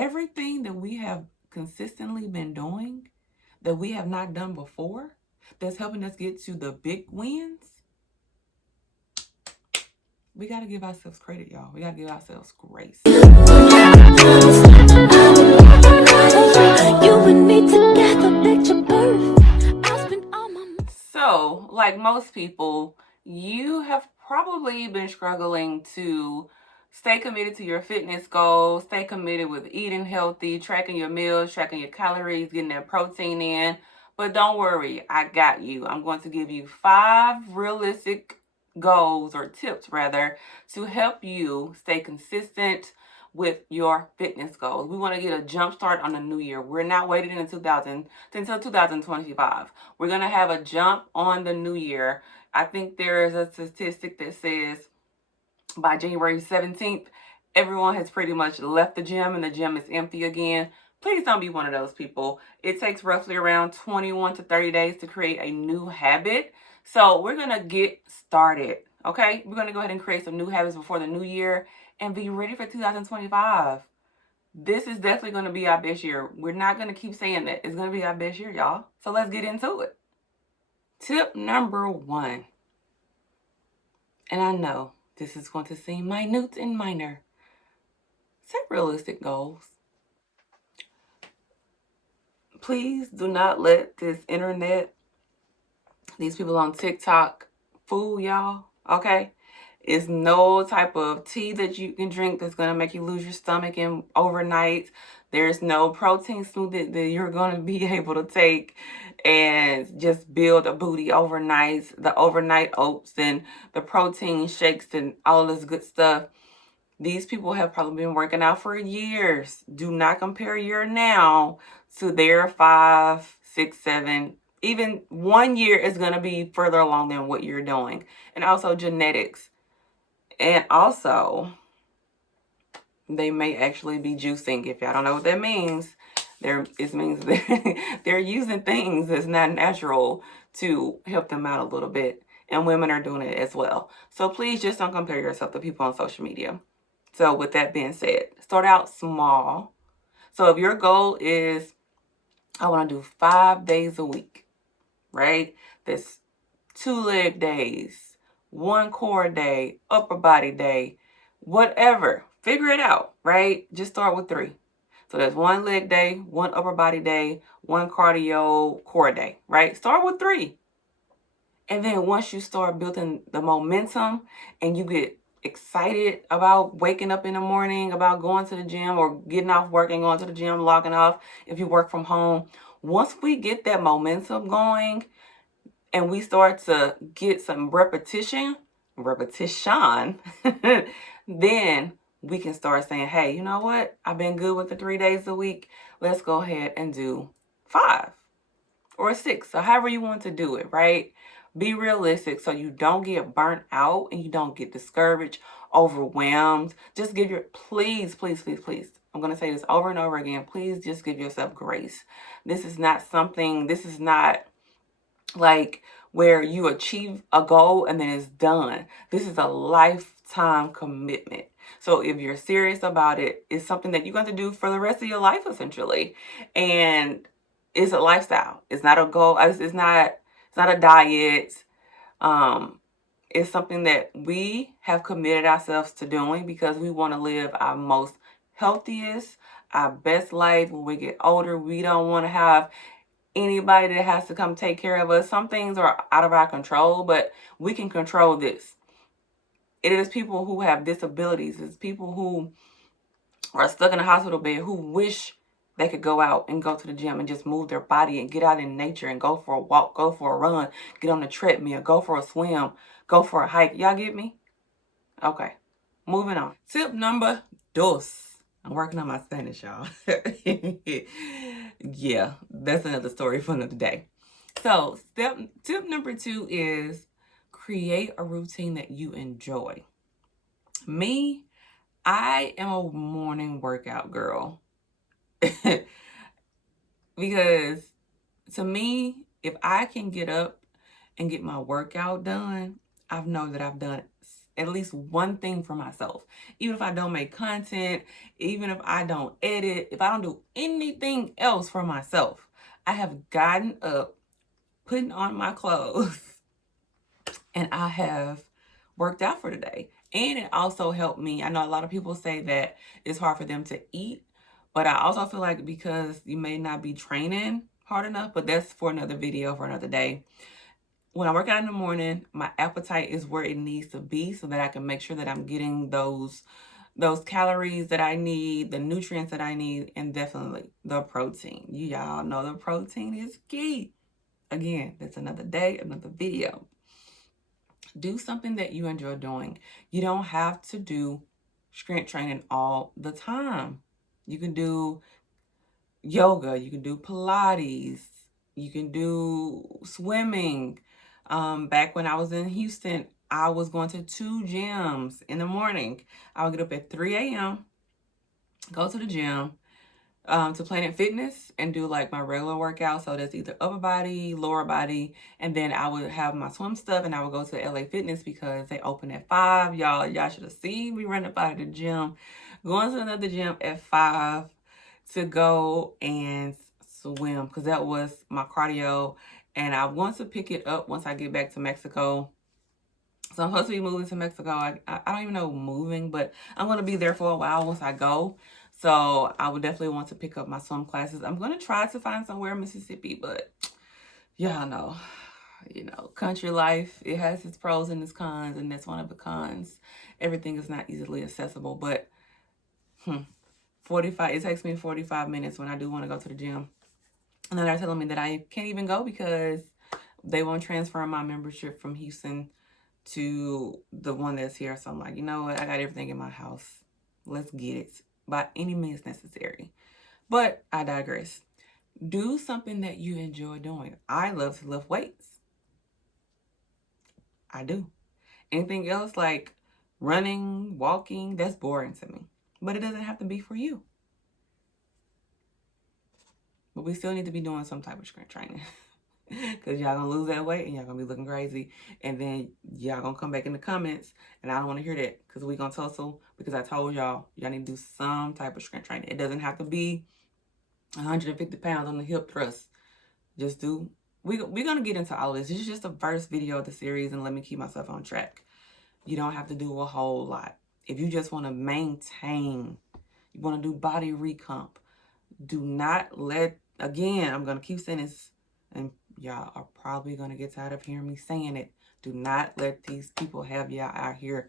everything that we have consistently been doing that we have not done before, that's helping us get to the big wins, we got to give ourselves credit, y'all. We got to give ourselves grace. You and me together, picture perfect. I spent all my... So, like most people, you have probably been struggling to stay committed to your fitness goals, stay committed with eating healthy, tracking your meals, tracking your calories, getting that protein in. But don't worry, I got you. I'm going to give you 5 realistic goals, or tips rather, to help you stay consistent with your fitness goals. We want to get a jump start on the new year. We're not waiting until 2025. We're going to have a jump on the new year. I think there is a statistic that says by January 17th, everyone has pretty much left the gym and the gym is empty again. Please don't be one of those people. It takes roughly around 21 to 30 days to create a new habit. So we're going to get started, okay? We're going to go ahead and create some new habits before the new year and be ready for 2025. This is definitely going to be our best year. We're not going to keep saying that. It's going to be our best year, y'all. So let's get into it. Tip number 1. And I know this is going to seem minute and minor. Set realistic goals. Please do not let this internet, these people on TikTok, fool y'all, okay? It's no type of tea that you can drink that's going to make you lose your stomach in overnight. There's no protein smoothie that you're going to be able to take and just build a booty overnight. The overnight oats and the protein shakes and all this good stuff. These people have probably been working out for years. Do not compare your now to their 5, 6, 7. Even 1 year is going to be further along than what you're doing. And also genetics. And also, they may actually be juicing. If y'all don't know what that means, it means they're using things that's not natural to help them out a little bit. And women are doing it as well. So please just don't compare yourself to people on social media. So with that being said, start out small. So if your goal is, I want to do 5 days a week, right? That's 2 leg days, 1 core day, upper body day, whatever. Figure it out, right? Just start with 3. So that's 1 leg day, 1 upper body day, 1 cardio core day, right? Start with 3. And then once you start building the momentum and you get excited about waking up in the morning, about going to the gym or getting off work and going to the gym, logging off if you work from home. Once we get that momentum going and we start to get some repetition, then we can start saying, hey, you know what? I've been good with the 3 days a week. Let's go ahead and do 5 or 6. So however you want to do it, right? Be realistic so you don't get burnt out and you don't get discouraged, overwhelmed. Just give your, please. I'm going to say this over and over again. Please just give yourself grace. This is not like where you achieve a goal and then it's done. This is a lifetime commitment. So if you're serious about it, it's something that you're going to do for the rest of your life, essentially. And it's a lifestyle. It's not a goal. It's not a diet. It's something that we have committed ourselves to doing because we want to live our most healthiest, our best life when we get older. We don't want to have anybody that has to come take care of us. Some things are out of our control, but we can control this. It is people who have disabilities. It's people who are stuck in a hospital bed who wish they could go out and go to the gym and just move their body and get out in nature and go for a walk, go for a run, get on the treadmill, go for a swim, go for a hike. Y'all get me? Okay, moving on. Tip number 2. I'm working on my Spanish, y'all. Yeah, that's another story for another day. So tip number 2 is create a routine that you enjoy. Me, I am a morning workout girl. Because to me, if I can get up and get my workout done, I know that I've done at least one thing for myself. Even if I don't make content, even if I don't edit, if I don't do anything else for myself, I have gotten up, putting on my clothes, and I have worked out for the day. And it also helped me. I know a lot of people say that it's hard for them to eat, but I also feel like because you may not be training hard enough, but that's for another video for another day. When I work out in the morning, my appetite is where it needs to be so that I can make sure that I'm getting those calories that I need, the nutrients that I need, and definitely the protein. You y'all know the protein is key. Again, that's another day, another video. Do something that you enjoy doing. You don't have to do strength training all the time. You can do yoga, you can do Pilates, you can do swimming. Back when I was in Houston, I was going to 2 gyms in the morning. I would get up at 3 a.m., go to the gym, to Planet Fitness, and do like my regular workout. So that's either upper body, lower body, and then I would have my swim stuff, and I would go to LA Fitness because they open at 5. Y'all should have seen me running up out of the gym, going to another gym at 5 to go and swim, because that was my cardio. And I want to pick it up once I get back to Mexico. So I'm supposed to be moving to Mexico. I don't even know moving, but I'm going to be there for a while once I go. So I would definitely want to pick up my swim classes. I'm going to try to find somewhere in Mississippi, but y'all know, country life, it has its pros and its cons, and that's one of the cons. Everything is not easily accessible, but 45, it takes me 45 minutes when I do want to go to the gym. And then they're telling me that I can't even go because they won't transfer my membership from Houston to the one that's here. So I'm like, you know what? I got everything in my house. Let's get it by any means necessary. But I digress. Do something that you enjoy doing. I love to lift weights. I do. Anything else like running, walking, that's boring to me. But it doesn't have to be for you. But we still need to be doing some type of strength training. Because y'all gonna lose that weight and y'all gonna be looking crazy. And then y'all gonna come back in the comments. And I don't want to hear that, because we gonna tussle. Because I told y'all need to do some type of strength training. It doesn't have to be 150 pounds on the hip thrust. Just do. We're gonna get into all this. This is just the first video of the series, and let me keep myself on track. You don't have to do a whole lot. If you just want to maintain, you want to do body recomp, do not let, again, I'm gonna keep saying this, and y'all are probably going to get tired of hearing me saying it. Do not let these people have y'all out here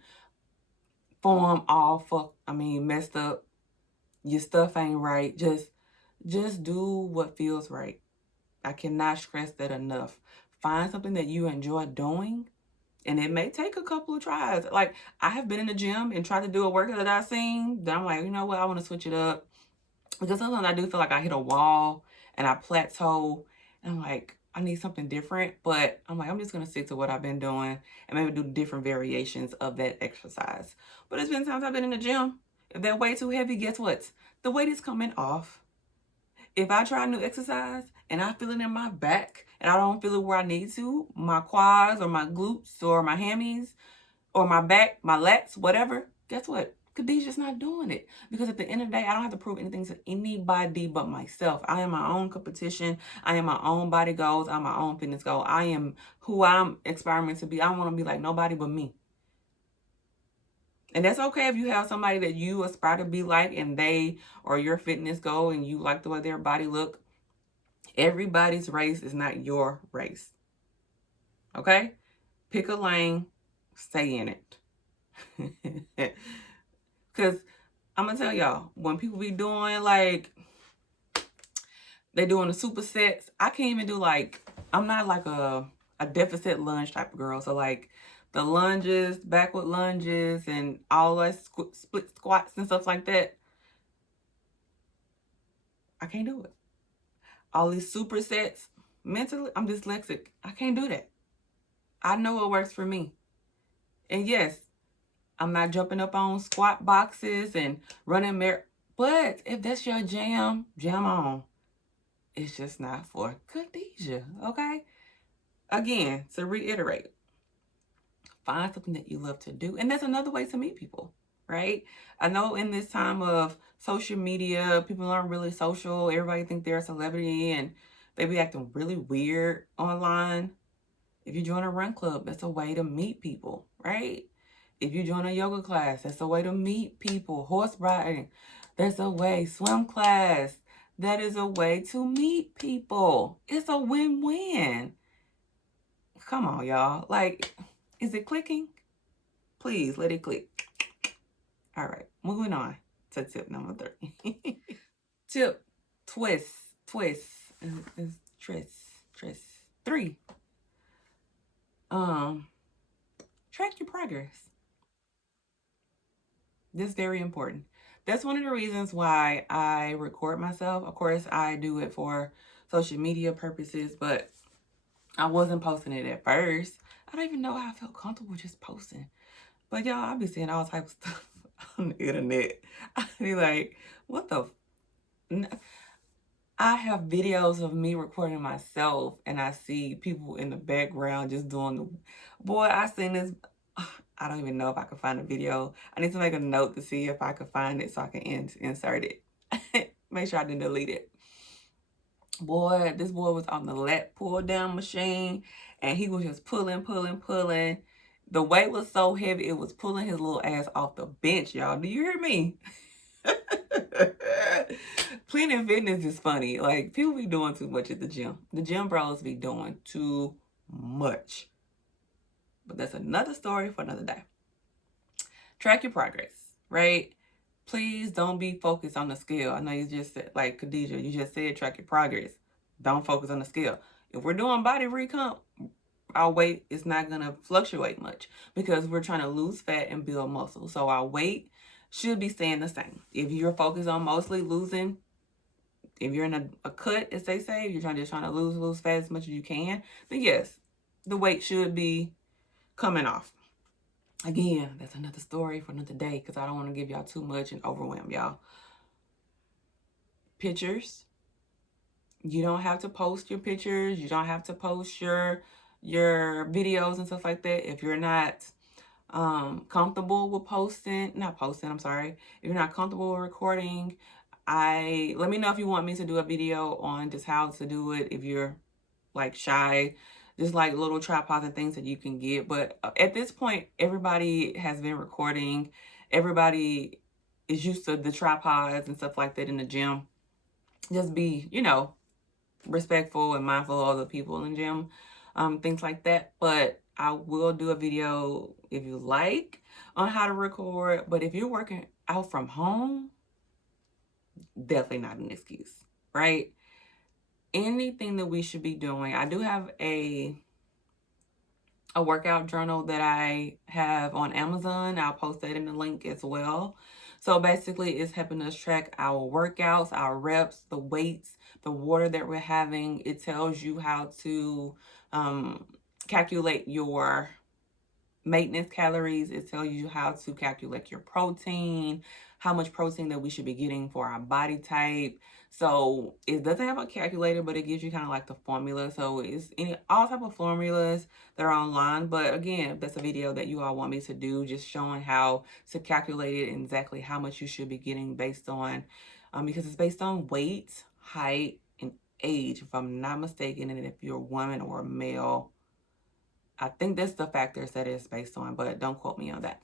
form all messed up. Your stuff ain't right. Just do what feels right. I cannot stress that enough. Find something that you enjoy doing, and it may take a couple of tries. Like, I have been in the gym and tried to do a workout that I've seen, then I'm like, you know what? I want to switch it up. Because sometimes I do feel like I hit a wall and I plateau, and I'm like, I need something different. But I'm like, I'm just going to stick to what I've been doing and maybe do different variations of that exercise. But it's been times I've been in the gym. If that weight too heavy, guess what? The weight is coming off. If I try a new exercise and I feel it in my back and I don't feel it where I need to, my quads or my glutes or my hammies or my back, my lats, whatever, guess what? Khadijah's not doing it. Because at the end of the day, I don't have to prove anything to anybody but myself. I am my own competition. I am my own body goals. I'm my own fitness goal. I am who I'm aspiring to be. I don't want to be like nobody but me. And that's okay if you have somebody that you aspire to be like and they are your fitness goal and you like the way their body look. Everybody's race is not your race. Okay? Pick a lane. Stay in it. Because I'm going to tell y'all, when people be doing like, they doing the supersets, I can't even do like, I'm not like a deficit lunge type of girl. So like the lunges, backward lunges, and all that split squats and stuff like that, I can't do it. All these supersets, mentally, I'm dyslexic. I can't do that. I know what works for me. And yes, I'm not jumping up on squat boxes and running but if that's your jam, jam on. It's just not for Khadijah, okay? Again, to reiterate, Find something that you love to do. And that's another way to meet people, right? I know in this time of social media, people aren't really social. Everybody think they're a celebrity and they be acting really weird online. If you join a run club, that's a way to meet people, right? If you join a yoga class, that's a way to meet people. Horse riding, that's a way. Swim class, that is a way to meet people. It's a win-win. Come on, y'all. Like, is it clicking? Please let it click. All right, moving on to tip number 3. Tip, twist, is tris. 3. Track your progress. This is very important. That's one of the reasons why I record myself. Of course, I do it for social media purposes, but I wasn't posting it at first. I don't even know how I felt comfortable just posting. But y'all, I be seeing all types of stuff on the internet. I be like, what the? I have videos of me recording myself and I see people in the background just doing the... Boy, I seen this... I don't even know if I can find a video. I need to make a note to see if I can find it so I can insert it. Make sure I didn't delete it. Boy, this boy was on the lat pull down machine and he was just pulling. The weight was so heavy, it was pulling his little ass off the bench, y'all. Do you hear me? Planet Fitness is funny. Like, people be doing too much at the gym. The gym bros be doing too much. But that's another story for another day. Track your progress, right? Please don't be focused on the scale. I know you just said, like Khadijah, you just said track your progress. Don't focus on the scale. If we're doing body recomp, our weight is not going to fluctuate much because we're trying to lose fat and build muscle. So our weight should be staying the same. If you're focused on mostly losing, if you're in a cut, as they say, if you're just trying to lose fat as much as you can, then yes, the weight should be coming off. Again, that's another story for another day because I don't want to give y'all too much and overwhelm y'all. Pictures. You don't have to post your pictures. You don't have to post your videos and stuff like that. If you're not comfortable with if you're not comfortable with recording, let me know if you want me to do a video on just how to do it. If you're like shy, just like little tripods and things that you can get. But at this point, everybody has been recording. Everybody is used to the tripods and stuff like that in the gym. Just be, respectful and mindful of other people in the gym, things like that. But I will do a video if you like on how to record. But if you're working out from home, definitely not an excuse, right? Anything that we should be doing. I do have a workout journal that I have on Amazon. I'll post that in the link as well. So basically it's helping us track our workouts, our reps, the weights, the water that we're having. It tells you how to calculate your maintenance calories. It tells you how to calculate your protein, how much protein that we should be getting for our body type. So it doesn't have a calculator, but it gives you kind of like the formula. So it's all type of formulas that are online. But again, that's a video that you all want me to do, just showing how to calculate it and exactly how much you should be getting based on, because it's based on weight, height, and age, if I'm not mistaken. And if you're a woman or a male, I think that's the factors that it's based on, but don't quote me on that.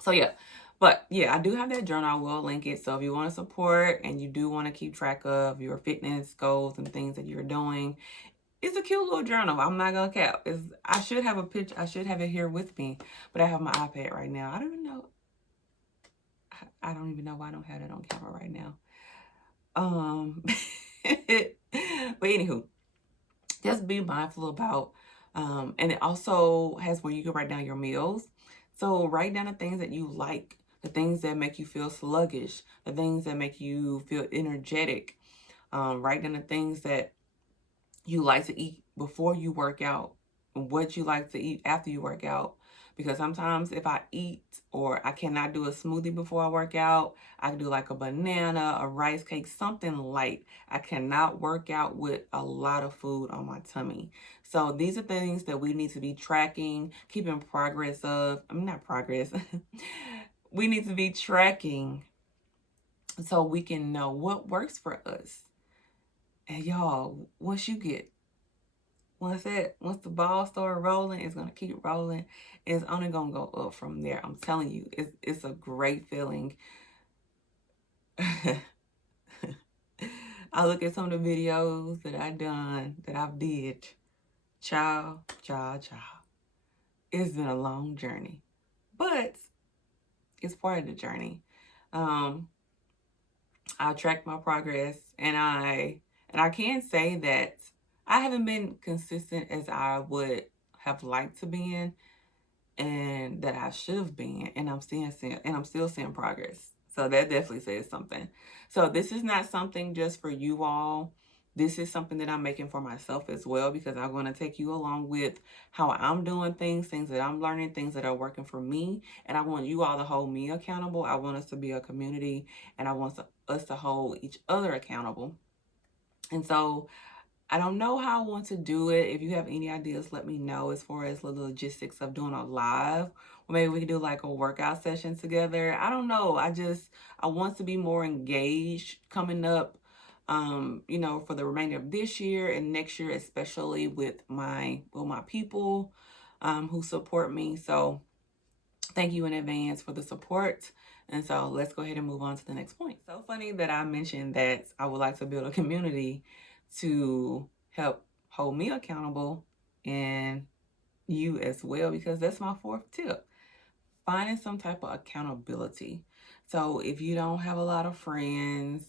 So yeah. But yeah, I do have that journal. I will link it. So if you want to support and you do want to keep track of your fitness goals and things that you're doing, it's a cute little journal. I'm not going to cap. I should have a picture. I should have it here with me, but I have my iPad right now. I don't even know. I don't even know why I don't have it on camera right now. But anywho, just be mindful about, and it also has where you can write down your meals. So write down the things that you like, the things that make you feel sluggish, the things that make you feel energetic. Write down the things that you like to eat before you work out, what you like to eat after you work out, because sometimes if I eat or I cannot do a smoothie before I work out, I can do like a banana, a rice cake, something light. I cannot work out with a lot of food on my tummy. So these are things that we need to be tracking, keeping progress of. I mean, not progress. We need to be tracking so we can know what works for us. And y'all, once the ball start rolling, it's gonna keep rolling. It's only gonna go up from there. I'm telling you, it's a great feeling. I look at some of the videos that I've did. Child. It's been a long journey, but it's part of the journey. I track my progress, and I can say that I haven't been consistent as I would have liked to be in, and that I should have been, and I'm still seeing progress. So that definitely says something. So this is not something just for you all. This is something that I'm making for myself as well, because I'm going to take you along with how I'm doing things that I'm learning, things that are working for me. And I want you all to hold me accountable. I want us to be a community, and I want us to hold each other accountable. And so I don't know how I want to do it. If you have any ideas, let me know as far as the logistics of doing a live. Or maybe we could do like a workout session together. I don't know. I want to be more engaged coming up, for the remainder of this year and next year, especially with my people who support me. So thank you in advance for the support. And so let's go ahead and move on to the next point. So funny that I mentioned that I would like to build a community to help hold me accountable and you as well, because that's my fourth tip. Finding some type of accountability. So if you don't have a lot of friends,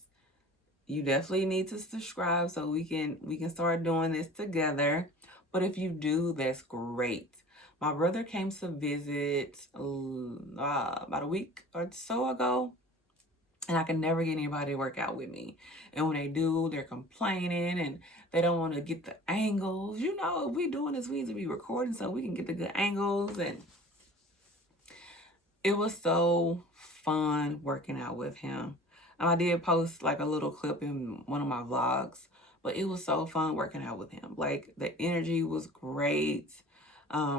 you definitely need to subscribe so we can start doing this together. But if you do, that's great. My brother came to visit about a week or so ago, and I can never get anybody to work out with me. And when they do, they're complaining and they don't want to get the angles. You know, if we doing this, we need to be recording so we can get the good angles. And it was so fun working out with him. I did post like a little clip in one of my vlogs, but it was so fun working out with him. Like, the energy was great.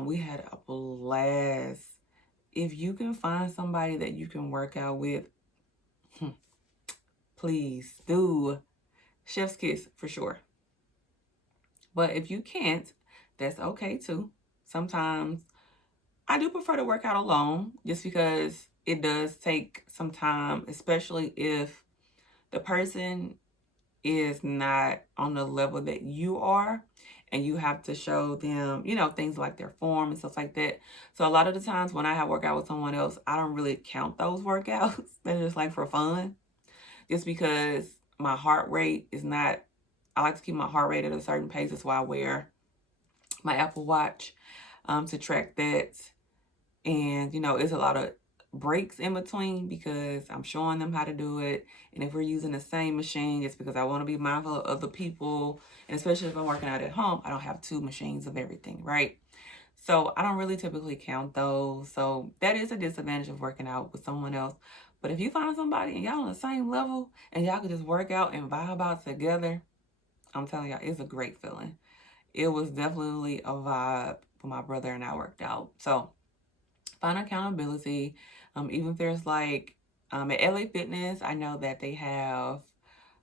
We had a blast. If you can find somebody that you can work out with, please do. Chef's kiss for sure. But if you can't, that's okay too. Sometimes I do prefer to work out alone, just because it does take some time, especially if the person is not on the level that you are, and you have to show them, things like their form and stuff like that. So a lot of the times when I have workout with someone else, I don't really count those workouts. They're just like for fun, just because my heart rate is not, I like to keep my heart rate at a certain pace. That's why I wear my Apple Watch to track that. And, it's a lot of breaks in between because I'm showing them how to do it. And if we're using the same machine, it's because I want to be mindful of other people. And especially if I'm working out at home, I don't have two machines of everything, right? So I don't really typically count those. So that is a disadvantage of working out with someone else. But if you find somebody and y'all on the same level and y'all can just work out and vibe out together, I'm telling y'all, it's a great feeling. It was definitely a vibe when my brother and I worked out. So find accountability. Even if there's like at LA Fitness, I know that they have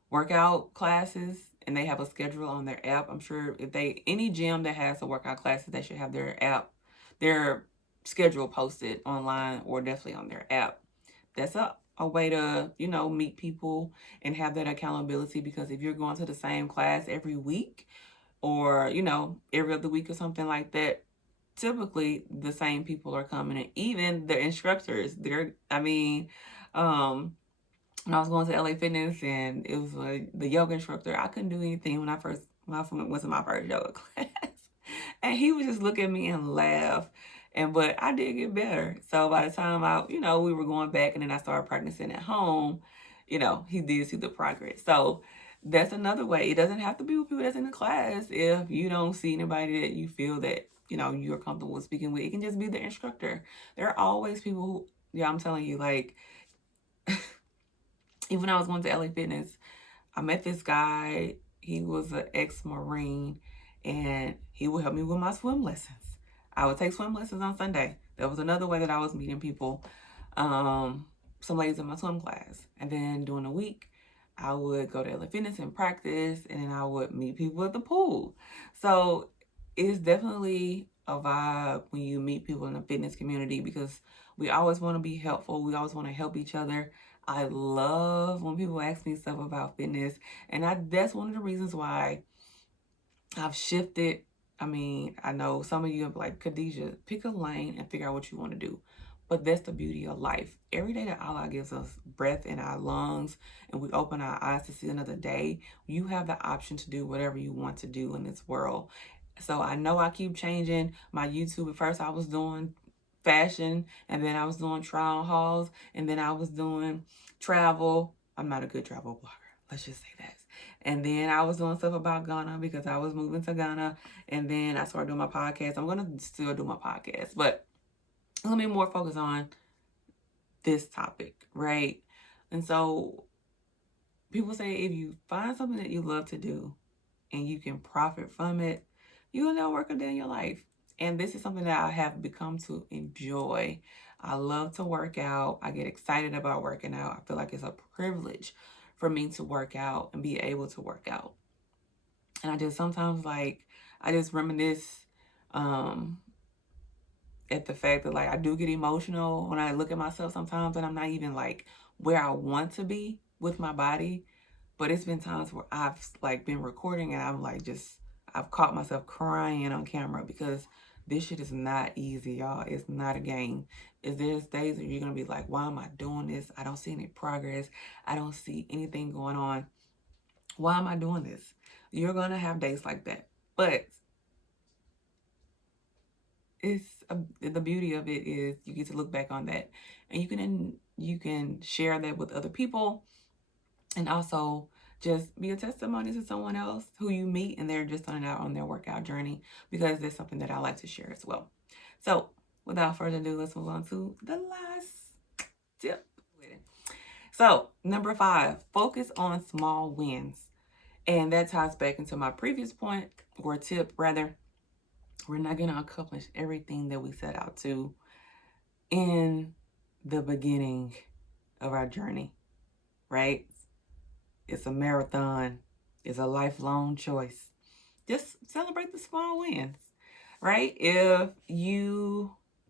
workout classes and they have a schedule on their app. I'm sure if any gym that has a workout classes, they should have their app, their schedule posted online, or definitely on their app. That's a way to, meet people and have that accountability, because if you're going to the same class every week, or, every other week or something like that, typically the same people are coming, and even the instructors, when I was going to LA Fitness and it was the yoga instructor, I couldn't do anything when I went to my first yoga class. And he would just look at me and laugh. But I did get better. So by the time we were going back and then I started practicing at home, he did see the progress. So that's another way. It doesn't have to be with people that's in the class. If you don't see anybody that you feel that, you're comfortable speaking with, it can just be the instructor. There are always people who, yeah, I'm telling you, like, even when I was going to LA Fitness, I met this guy. He was an ex-Marine, and he would help me with my swim lessons. I would take swim lessons on Sunday. That was another way that I was meeting people, some ladies in my swim class. And then during the week, I would go to LA Fitness and practice, and then I would meet people at the pool. So it's definitely a vibe when you meet people in the fitness community, because we always want to be helpful. We always want to help each other. I love when people ask me stuff about fitness, and that's one of the reasons why I've shifted. I mean, I know some of you are like, Khadijah, pick a lane and figure out what you want to do. But that's the beauty of life. Every day that Allah gives us breath in our lungs and we open our eyes to see another day, you have the option to do whatever you want to do in this world. So I know I keep changing my YouTube. At first I was doing fashion, and then I was doing trial hauls, and then I was doing travel. I'm not a good travel blogger, let's just say that. And then I was doing stuff about Ghana because I was moving to Ghana, and then I started doing my podcast. I'm going to still do my podcast, but let me more focus on this topic, right? And so people say if you find something that you love to do and you can profit from it, you will never work a day in your life. And this is something that I have become to enjoy. I love to work out. I get excited about working out. I feel like it's a privilege for me to work out and be able to work out. And I just sometimes, like, I just reminisce at the fact that, like, I do get emotional when I look at myself sometimes, and I'm not even like where I want to be with my body. But it's been times where I've like been recording and I'm like, I've caught myself crying on camera, because this shit is not easy, y'all. It's not a game. There's days where you're going to be like, why am I doing this? I don't see any progress. I don't see anything going on. Why am I doing this? You're going to have days like that. But the beauty of it is you get to look back on that, and you can share that with other people, and also just be a testimony to someone else who you meet and they're just starting out on their workout journey, because that's something that I like to share as well. So without further ado, let's move on to the last tip. So number 5, focus on small wins. And that ties back into my previous point, or tip rather. We're not going to accomplish everything that we set out to in the beginning of our journey, right? It's a marathon. It's a lifelong choice. Just celebrate the small wins, right? Because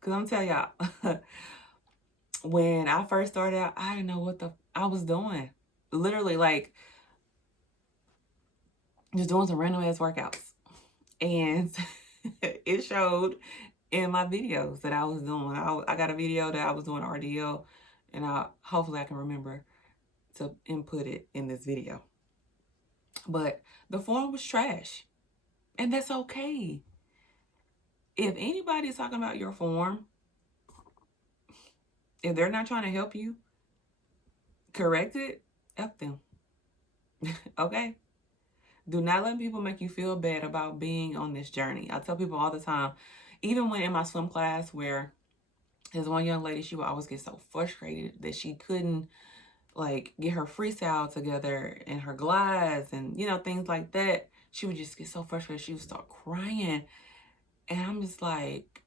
I'm telling y'all, when I first started out, I didn't know what I was doing. Literally, like, just doing some random ass workouts. And it showed in my videos that I was doing. I got a video that I was doing RDL, and hopefully I can remember to input it in this video. But the form was trash, and that's okay. If anybody is talking about your form, if they're not trying to help you correct it, F them. Okay? Do not let people make you feel bad about being on this journey. I tell people all the time, even when in my swim class, where there's one young lady, she would always get so frustrated that she couldn't, like, get her freestyle together and her glides and, things like that. She would just get so frustrated. She would start crying. And I'm just like,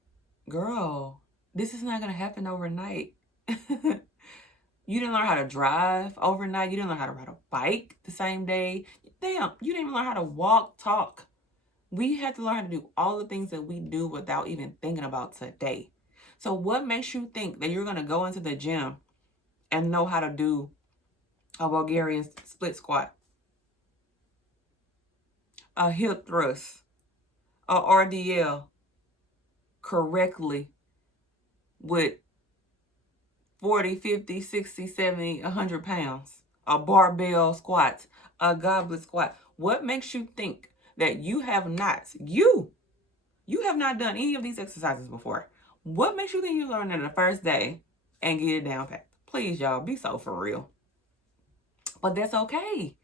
girl, this is not going to happen overnight. You didn't learn how to drive overnight. You didn't learn how to ride a bike the same day. Damn, you didn't even learn how to walk, talk. We had to learn how to do all the things that we do without even thinking about today. So what makes you think that you're going to go into the gym and know how to do a Bulgarian split squat, a hip thrust, a RDL correctly with 40, 50, 60, 70, 100 pounds, a barbell squat, a goblet squat? What makes you think that you have not done any of these exercises before? What makes you think you learn it the first day and get it down pat? Please, y'all, be so for real. But that's okay,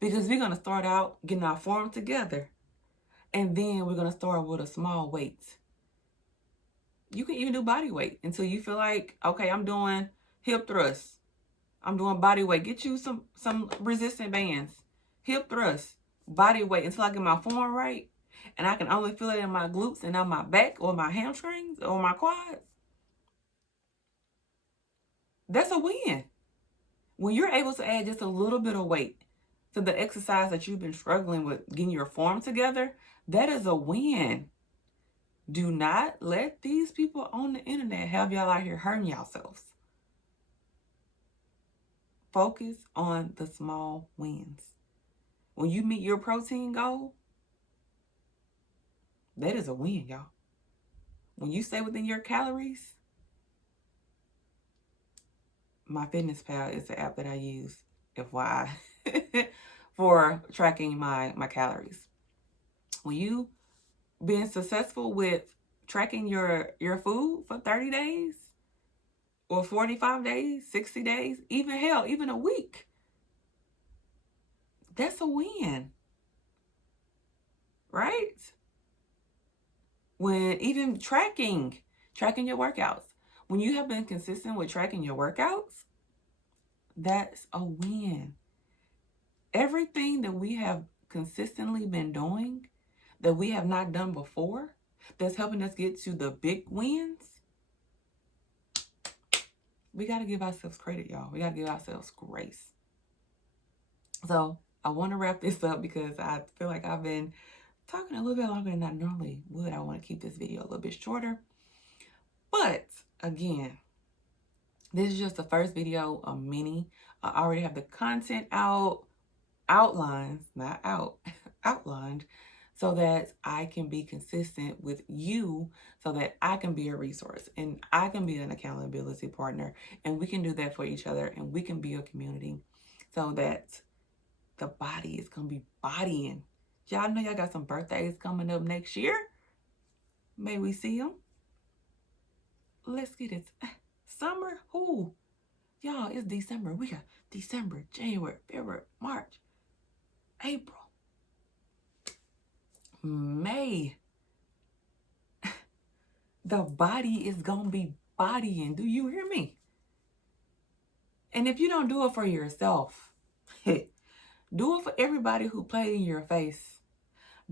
because we're going to start out getting our form together. And then we're going to start with a small weight. You can even do body weight until you feel like, okay, I'm doing hip thrusts. I'm doing body weight. Get you some resistant bands. Hip thrusts, body weight until I get my form right. And I can only feel it in my glutes and on my back or my hamstrings or my quads. That's a win. When you're able to add just a little bit of weight to the exercise that you've been struggling with getting your form together, that is a win. Do not let these people on the internet have y'all out here hurting yourselves. Focus on the small wins. When you meet your protein goal, that is a win, y'all. When you stay within your calories, MyFitnessPal is the app that I use, FYI, for tracking my calories. When you being successful with tracking your food for 30 days or 45 days, 60 days, even a week, that's a win, right? When even tracking your workouts, when you have been consistent with tracking your workouts, that's a win. Everything that we have consistently been doing that we have not done before, that's helping us get to the big wins, we got to give ourselves credit, y'all. We got to give ourselves grace. So I want to wrap this up because I feel like I've been talking a little bit longer than I normally would. I want to keep this video a little bit shorter. But again, this is just the first video of many. I already have the content outlined, so that I can be consistent with you, so that I can be a resource and I can be an accountability partner, and we can do that for each other, and we can be a community, so that the body is going to be bodying. Y'all know y'all got some birthdays coming up next year. May we see them? Let's get it. Summer? Who? Y'all, it's December. We got December, January, February, March, April, May. The body is going to be bodying. Do you hear me? And if you don't do it for yourself, do it for everybody who played in your face.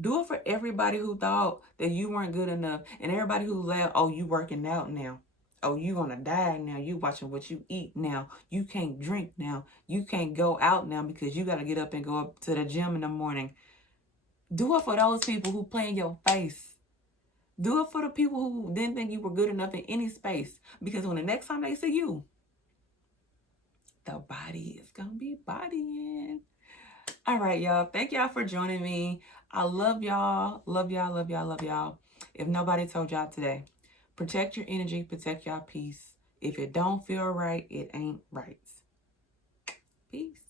Do it for everybody who thought that you weren't good enough, and everybody who laughed, oh, you working out now. Oh, you gonna die now. You watching what you eat now. You can't drink now. You can't go out now because you got to get up and go up to the gym in the morning. Do it for those people who play in your face. Do it for the people who didn't think you were good enough in any space. Because when the next time they see you, the body is going to be bodying. All right, y'all. Thank y'all for joining me. I love y'all. Love y'all, love y'all, love y'all. If nobody told y'all today, protect your energy, protect your peace. If it don't feel right, it ain't right. Peace.